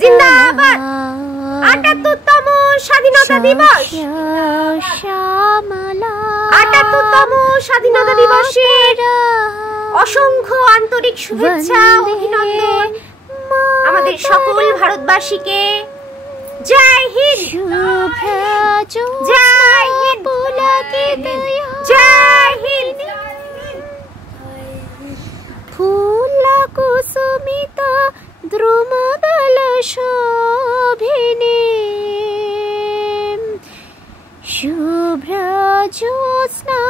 জিন্দাবাদ ৭৮তম স্বাধীনতা দিবস। ৭৮তম স্বাধীনতা দিবসের অসংখ্য আন্তরিক শুভেচ্ছা অভিনন্দন আমাদের সকল ভারতবাসীকে। জয় হিন্দ, জয় হিন্দ, জয় হিন্দ। ফুল কুসুমিত দ্রুমদল শোভিনী শুভ্র জ্যোৎস্না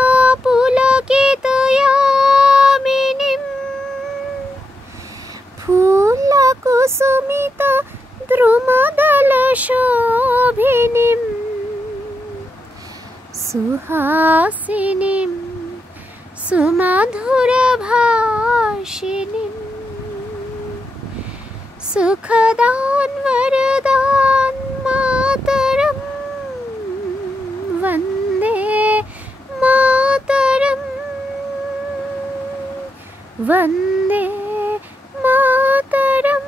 পুলকিত ইয়ামিনীম। ফুল কুসুমিত দ্রুমদল শোভিনীম সুহাসিনীম সুমধুর ভাষিনীম সুখদান वरदान मातरम वंदे मातरम वंदे मातरम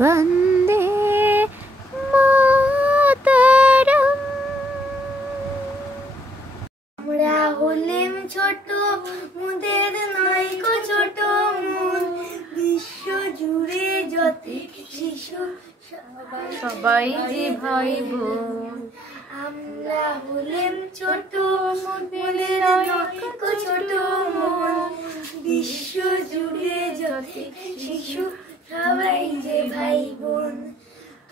वंदे मातरम। আমরা হলেম ছোট মোদের নয়কো ছোট মন বিশ্ব জুড়ে যত শিশু সবাই যে ভাই বোন। আমরা হলেম ছোট মোদের নয়কো ছোট মন বিশ্ব জুড়ে যত শিশু সবাই যে ভাই বোন।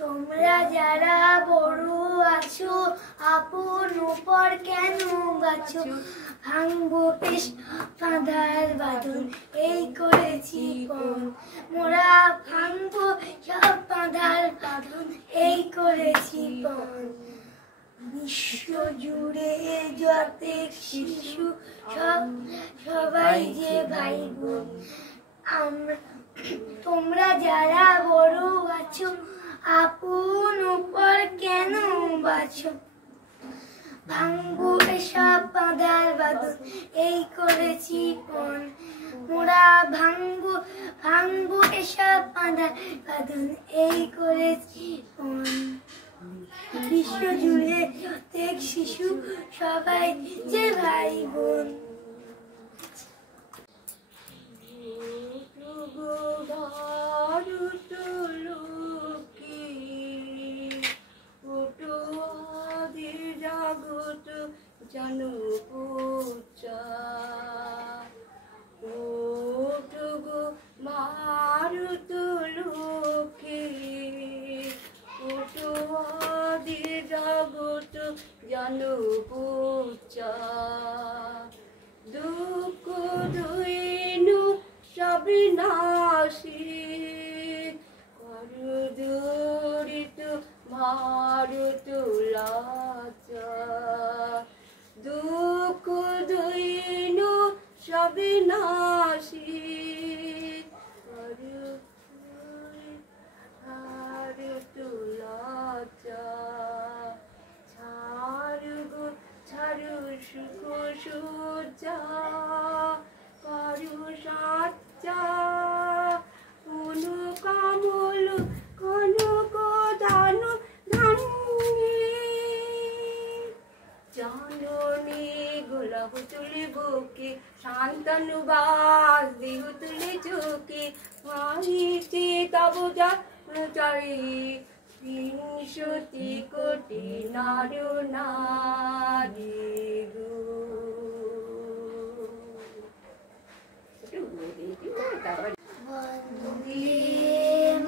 তোমরা যারা বড় আছো আপন উপর কেন বাছো ভাঙবো পেশ বাঁধার বাঁধন এই করেছি পণ। মোরা ভাঙবো সব বাঁধার বাঁধন এই করেছি পণ। বিশ্ব জুড়ে যত শিশু সবাই যে ভাই বোন। তোমরা যারা বড় আছো আপন উপর কেন বাছো ভাঙবো এসব বাঁধার বাঁধন এই করেছি পণ। মোরা ভাঙবো এসব বাঁধার বাঁধন এই করেছি পণ। বিশ্ব জুড়ে প্রত্যেক শিশু সবাই যে ভাই বোন। জনপূজা ওটুগো মারুত লোকে ওটো আদি জগৎ জনপূজা দুঃখ দৈনু সবিনাশী করু দূরিত মারুত লাজা দুঃখ দৈনু সবিনাশী ছাড়ু সুখ সজ্জা করু সাচ্চা কোনো কামল কনক দানু জাননী গোলাপ তুলি বুকে শান্তনুবাস দেহ তুলি চোখে মাহিতে তব চারি ৩০০ কোটি নর নারী গো। বন্দে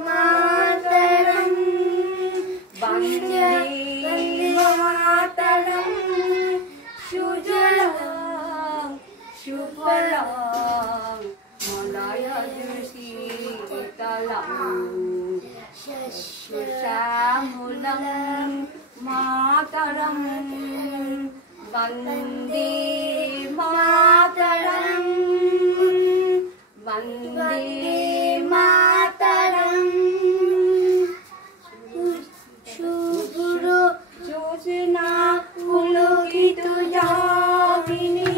মাতরম বন্দে মাতরম সুজলাং সুফলাং মলয়জু শীতলাং শ্যামলাং মাতরম বন্দে মাতরম বন্দে মাতরম শুভ্র যোজনা পুলকিত যামিনী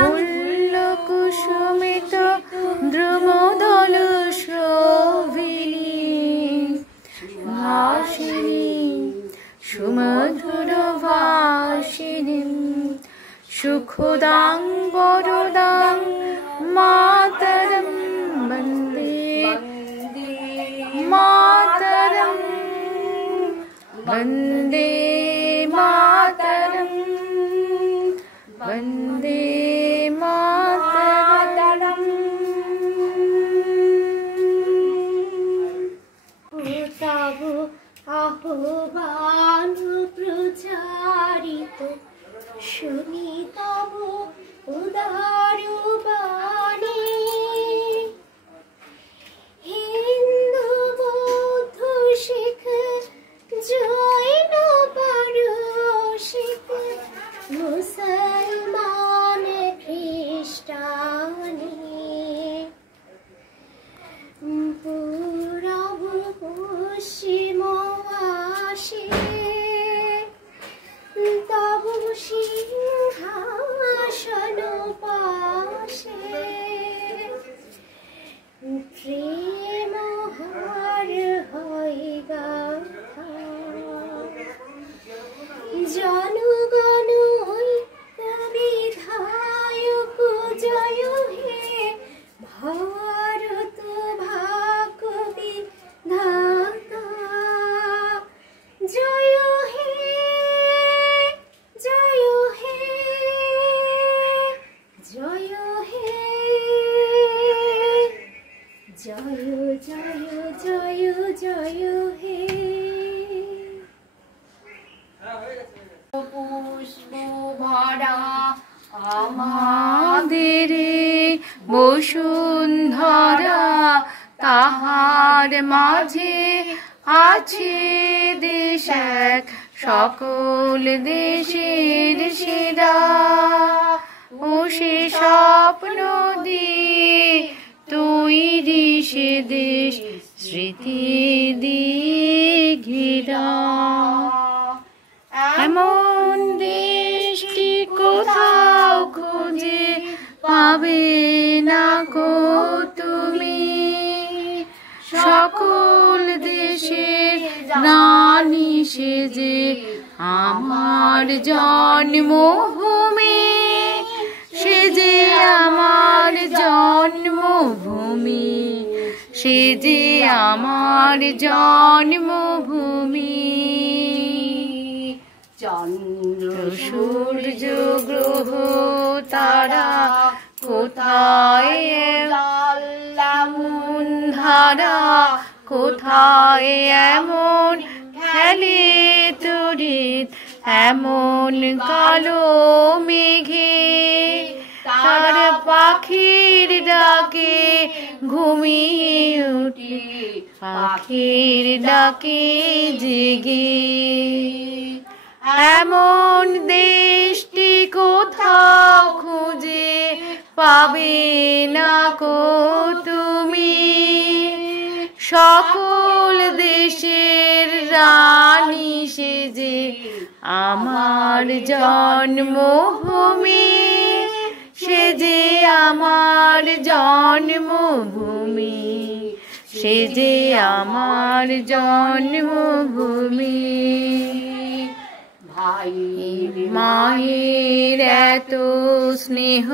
ফুল কুসুমিত দ্রুমদল সুমধুর ভাষিণীম সুখদাং বরদাং মাতরম বন্দে মাতরম বন্দে মাতরম বন্দে মাতরম। তব আহ্বান প্রচারিত শুনি তব উদার বাণী। হিন্দু বৌদ্ধ শিখ জৈন পারসিক মুসলমান খ্রিস্টানি পূরব পশ্চিম আসে তব সিংহাসন পাশে প্রেম হার হয় গাথা জনগণ বিধায়ক জয় হে ভারত ভাগবি ধাতা জয় হে জয় হে জয় হে জয় জয় জয় জয় হে। পুষ্প ভরা আমাদের বসুন্ধরা তাহার মাঝে আছে দেশ এক সকল দেশের সেরা ও সে স্বপ্ন দিয়ে তৈরি সে দেশ স্মৃতি দিয়ে ঘেরা। এমন দেশটি কোথাও খুঁজে পাবে না কো তুমি সকল দেশের রানী সেজে আমার জন্মভূমি সেজে আমার জন্মভূমি সেজে আমার জন্মভূমি। চন্দ্র সূর্য গ্রহ তারা কোথায় এমন ধারা কোথায় এমন খেলে তড়িৎ এমন কালো মেঘে তার পাখির ডাকে ঘুমিয়ে উঠি পাখির ডাকে জেগে। এমন দেশটি কোথাও খুঁজে পাবে না কো তুমি সকল দেশের রানী সেজে আমার জন্মভূমি সেজে আমার জন্মভূমি সেজে আমার জন্মভূমি। মায়ের এত স্নেহ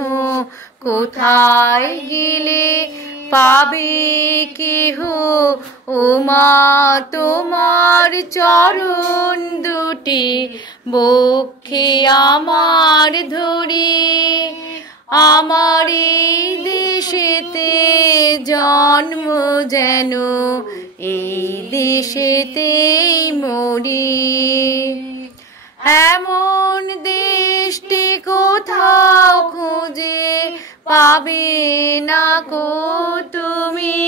কোথায় গেলে পাবে কেহ ও মা তোমার চরণ দুটি বক্ষে আমার ধরি আমার এই দেশেতে জন্ম যেন এই দেশেতেই মরি। এমন দেশটি কোথাও খুঁজে পাবে না কো তুমি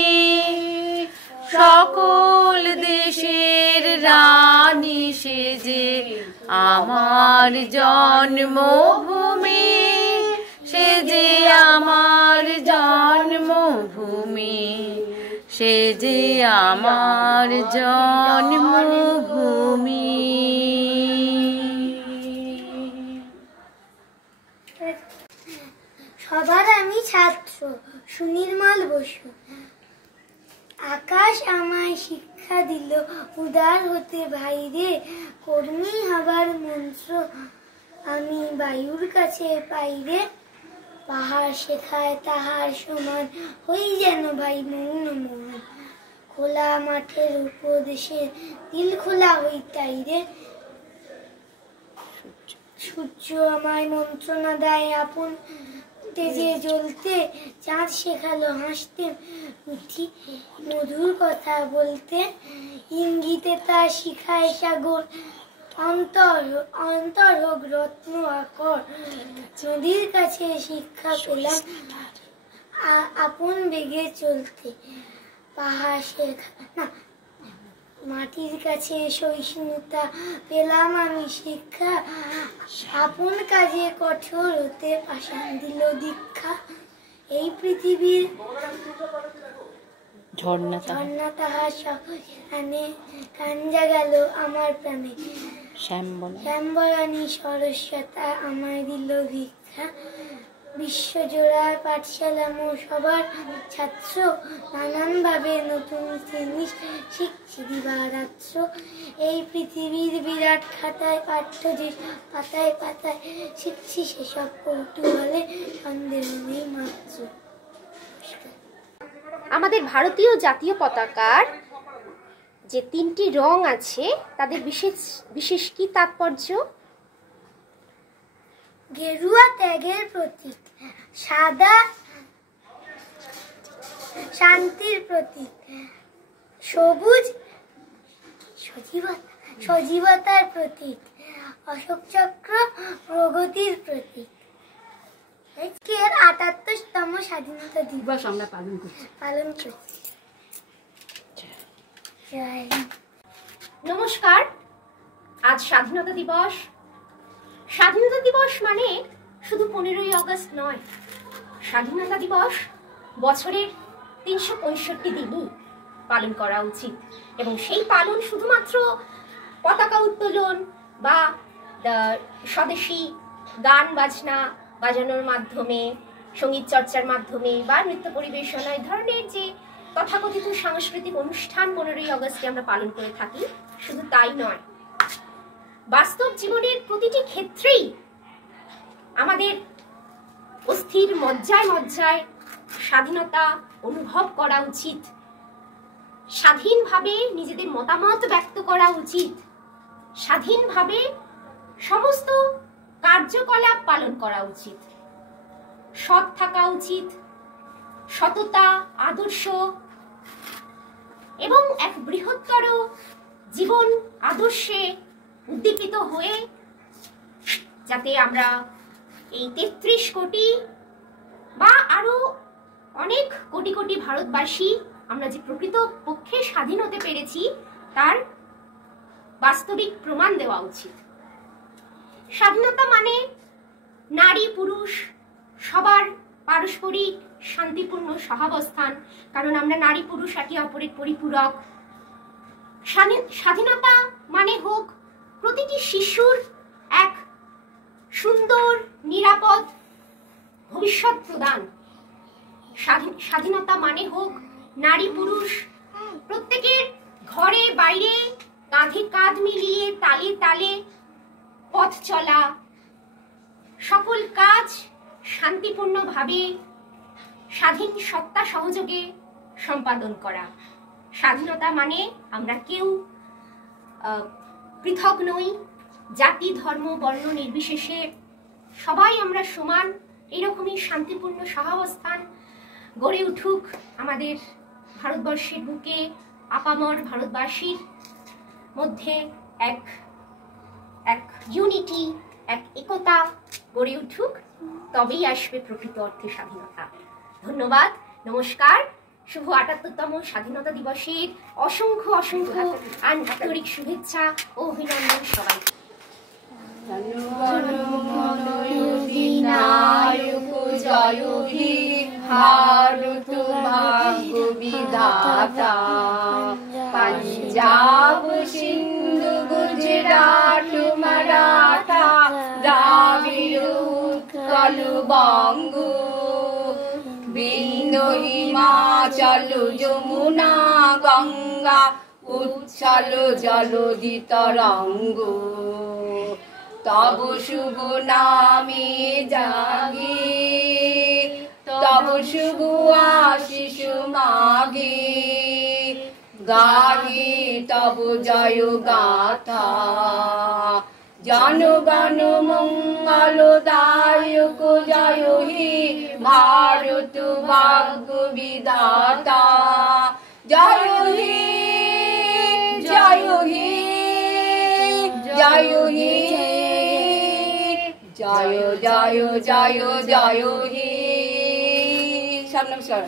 সকল দেশের রানী সেজে আমার জন্মভূমি সেজে আমার জন্মভূমি সেজে আমার জন্মভূমি। সবার আমি ছাত্র সুনির্মল বসু আকাশ আমায় শিক্ষা দিল উদার হতে ভাইরে, কর্মী হবার মন্ত্র আমি বায়ুর কাছে পাইরে। পাহাড় শেখায় তাহার সমান, হই যেন ভাই মৌন মোহন, খোলা মাঠের উপদেশে দিল খোলা হইতাই রে। সূর্য আমায় মন্ত্রণা দেয় আপন তেজে জ্বলতে, চাঁদ শেখালো হাসতে মিঠি মধুর কথা বলতে, ইঙ্গিতে তা শিখায় সাগর অন্তর অন্তর হোক রত্ন আকর। নদীর কাছে শিক্ষা পেলাম আপন বেগে চলতে, পাহাড় শেখা না মাটির কাছে সহিষ্ণুতা পেলাম আমি শিক্ষা, আপন কাজে কঠোর হতে পাষাণ দিল দীক্ষা। এই পৃথিবীর ঝর্ণা তাহার সহজানে, কাঞ্জা গেল আমার প্রাণে, শ্যামবরানী সরস্বতা আমায় দিল ভিক্ষা। বিশ্বজোড়া পাঠশালা মোর সবার ছাত্র, নানান ভাবে নতুন জিনিস শিখছি দিবারাত্র। এই পৃথিবীর বিরাট খাতায় পাঠ্য যে পাতায় পাতায় শিখছি সেসব কৌতূহলে সন্দেহ নেই মাত্র। আমাদের ভারতীয় জাতীয় পতাকার যে 3টি রং আছে তাদের বিশেষ কি তাৎপর্য? গেরুয়া ত্যাগের প্রতীক, সাদা শান্তির প্রতীক, সবুজ সজীবতার প্রতীক, অশোক চক্র প্রগতির প্রতীক। আজকের ৭৮তম স্বাধীনতা দিবস আমরা পালন করছি। নমস্কার, আজ স্বাধীনতা দিবস। স্বাধীনতা দিবস মানে শুধু 15ই আগস্ট নয়, স্বাধীনতা দিবস বছরের 365 দিনই পালন করা উচিত। এবং সেই পালন শুধুমাত্র পতাকা উত্তোলন বা স্বদেশী গান বাজনা বাজানোর মাধ্যমে, সঙ্গীত চর্চার মাধ্যমে বা নৃত্য পরিবেশনা এই ধরনের যে তথাকথিত সাংস্কৃতিক অনুষ্ঠান 15ই আগস্টে আমরা পালন করে থাকি, শুধু তাই নয়, বাস্তব জীবনের প্রতিটি ক্ষেত্রেই আমাদের অস্থির মজ্জায় মজ্জায় স্বাধীনতা অনুভব করা উচিত, স্বাধীনভাবে নিজেদের মতামত ব্যক্ত করা উচিত, স্বাধীনভাবে সমস্ত কার্যকলাপ পালন করা উচিত, সৎ থাকা উচিত, সততা, আদর্শ এবং এক বৃহত্তর জীবন আদর্শে উদ্দীপিত হয়ে যাতে আমরা এই 33 কোটি বা আরো অনেক কোটি কোটি ভারতবাসী আমরা যে প্রকৃত পক্ষে স্বাধীন হতে পেরেছি তার বাস্তবিক প্রমাণ দেওয়া উচিত। স্বাধীনতা মানে নারী পুরুষ সবার পারস্পরিক শান্তিপূর্ণ সহাবস্থান, কারণ আমরা নারী পুরুষ একে অপরের পরিপূরক। স্বাধীনতা মানে হোক প্রতিটি শিশুর এক সুন্দর নিরাপদ ভবিষ্যৎ প্রদান। স্বাধীনতা মানে হোক নারী পুরুষ প্রত্যেকের ঘরে বাইরে কাঁধে কাঁধ মিলিয়ে তালে তালে পথ চলা, সকল কাজ শান্তিপূর্ণভাবে স্বাধীন সত্তা সহযোগে সম্পাদন করা। স্বাধীনতা মানে আমরা কেউ পৃথক নই, জাতি ধর্ম বর্ণ নির্বিশেষে সবাই আমরা সমান। এরকমই শান্তিপূর্ণ সহাবস্থান গড়ে উঠুক আমাদের ভারতবর্ষের বুকে, আপামর ভারতবাসীর মধ্যে এক ইউনিটি, এক একতা গড়ে উঠুক, তবেই আসবে প্রকৃত অর্থে স্বাধীনতা। ধন্যবাদ, নমস্কার। শুভ ৭৮তম স্বাধীনতা দিবসের অসংখ্য অসংখ্য আন্তরিক শুভেচ্ছা ও অভিনন্দন সবাই। জয় হে ভারত ভাগ্য বিধাতা, পাঞ্জাব সিন্ধু গুজরাট মারাঠা দ্রাবিড় উৎকল বঙ্গ, হিমাচল যমুনা গঙ্গা উচ্ছল জলধি তরঙ্গ তব শুভ নামে জাগে তব শুভ আশিস মাগে গাহি তব জয় গাথা জনগণ মঙ্গলদায়ক জয় হে ভারত ভাগ্য বিধাতা জয় হে জয় হে জয় হে জয় জয় জয় জয় হে সব নমস্কার